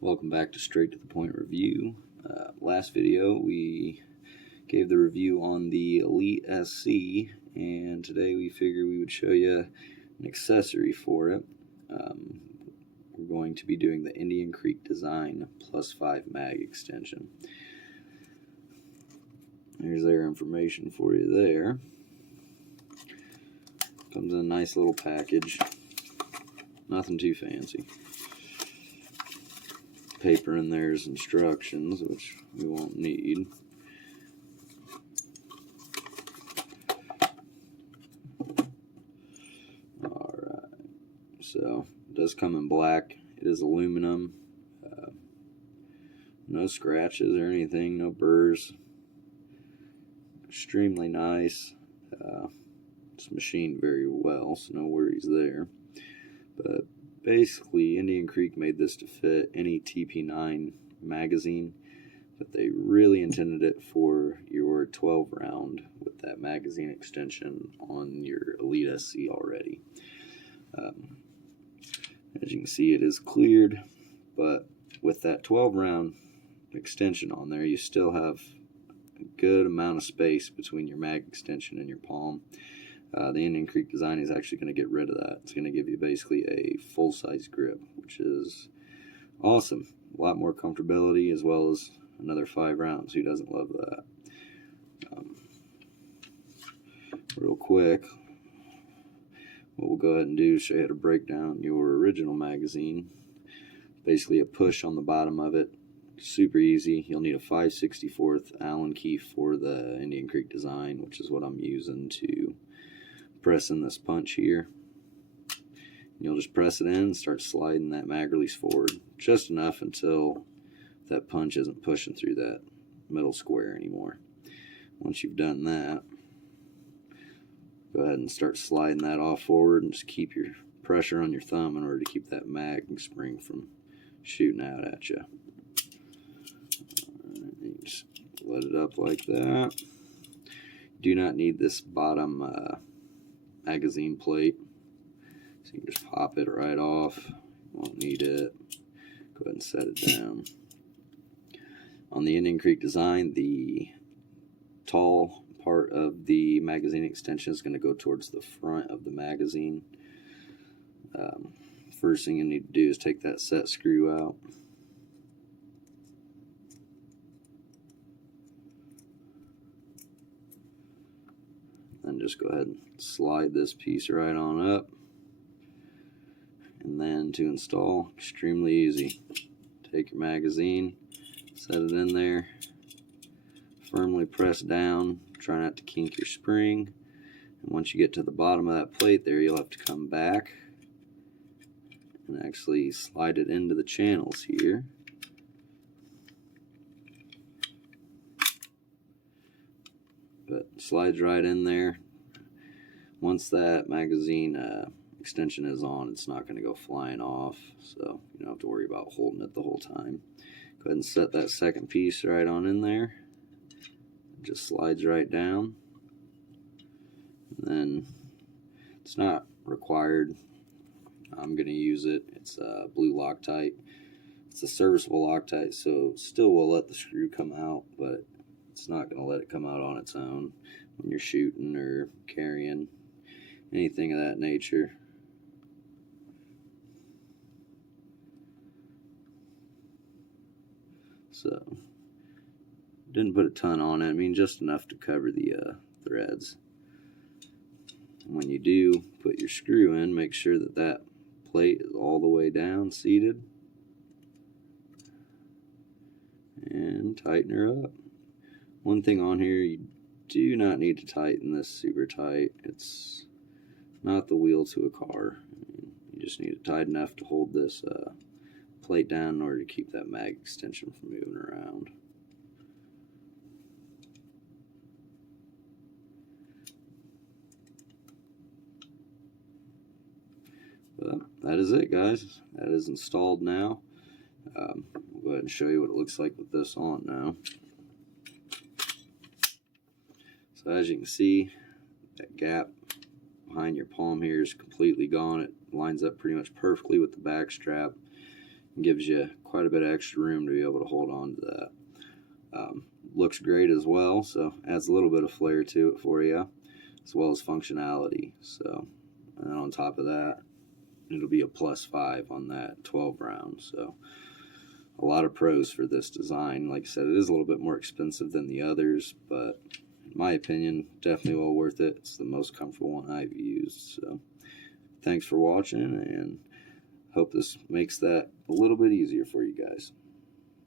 Welcome back to Straight to the Point Review. Last video we gave the review on the Elite SC, and today we figured we would show you an accessory for it. We're going to be doing the Indian Creek Design +5 mag extension. There's their information for you there. Comes in a nice little package. Nothing too fancy. Paper in there's instructions, which we won't need. Alright, so it does come in black. It is aluminum. No scratches or anything, no burrs. Extremely nice. It's machined very well, so no worries there. But basically, Indian Creek made this to fit any TP9 magazine, but they really intended it for your 12 round with that magazine extension on your Elite SC already. As you can see, it is cleared, but with that 12 round extension on there, you still have a good amount of space between your mag extension and your palm. The Indian Creek design is actually going to get rid of that. It's going to give you basically a full-size grip, which is awesome. A lot more comfortability, as well as another 5 rounds. Who doesn't love that? Real quick, what we'll go ahead and do is show you how to break down your original magazine. Basically a push on the bottom of it. Super easy. You'll need a 5/64 Allen key for the Indian Creek design, which is what I'm using to press in this punch here. You'll just press it in and start sliding that mag release forward just enough until that punch isn't pushing through that middle square anymore. Once you've done that, go ahead and start sliding that off forward and just keep your pressure on your thumb in order to keep that mag spring from shooting out at you. You just let it up like that. Do not need this bottom magazine plate, so you can just pop it right off. Won't need it. Go ahead and set it down. On the Indian Creek design, the tall part of the magazine extension is going to go towards the front of the magazine. First thing you need to do is take that set screw out. And just go ahead and slide this piece right on up. And then to install, extremely easy. Take your magazine, set it in there, firmly press down, try not to kink your spring. And once you get to the bottom of that plate there, you'll have to come back and actually slide it into the channels here. But slides right in there. Once that magazine extension is on, it's not going to go flying off, so you don't have to worry about holding it the whole time. Go ahead and set that second piece right on in there. It just slides right down. And then it's not required. I'm going to use it. It's blue Loctite. It's a serviceable Loctite, so still will let the screw come out, but it's not going to let it come out on its own when you're shooting or carrying, anything of that nature. So, didn't put a ton on it. I mean, just enough to cover the threads. And when you do put your screw in, make sure that that plate is all the way down, seated. And tighten her up. One thing on here, you do not need to tighten this super tight. It's not the wheel to a car. You just need it tight enough to hold this plate down in order to keep that mag extension from moving around. But that is it, guys. That is installed now. We'll go ahead and show you what it looks like with this on now. So as you can see, that gap behind your palm here is completely gone. It lines up pretty much perfectly with the back strap. gives you quite a bit of extra room to be able to hold on to that. Looks great as well, so adds a little bit of flair to it for you, as well as functionality. So, and on top of that, it'll be a +5 on that 12 round. So a lot of pros for this design. Like I said, it is a little bit more expensive than the others, but in my opinion, definitely well worth it. It's the most comfortable one I've used. So thanks for watching, and hope this makes that a little bit easier for you guys.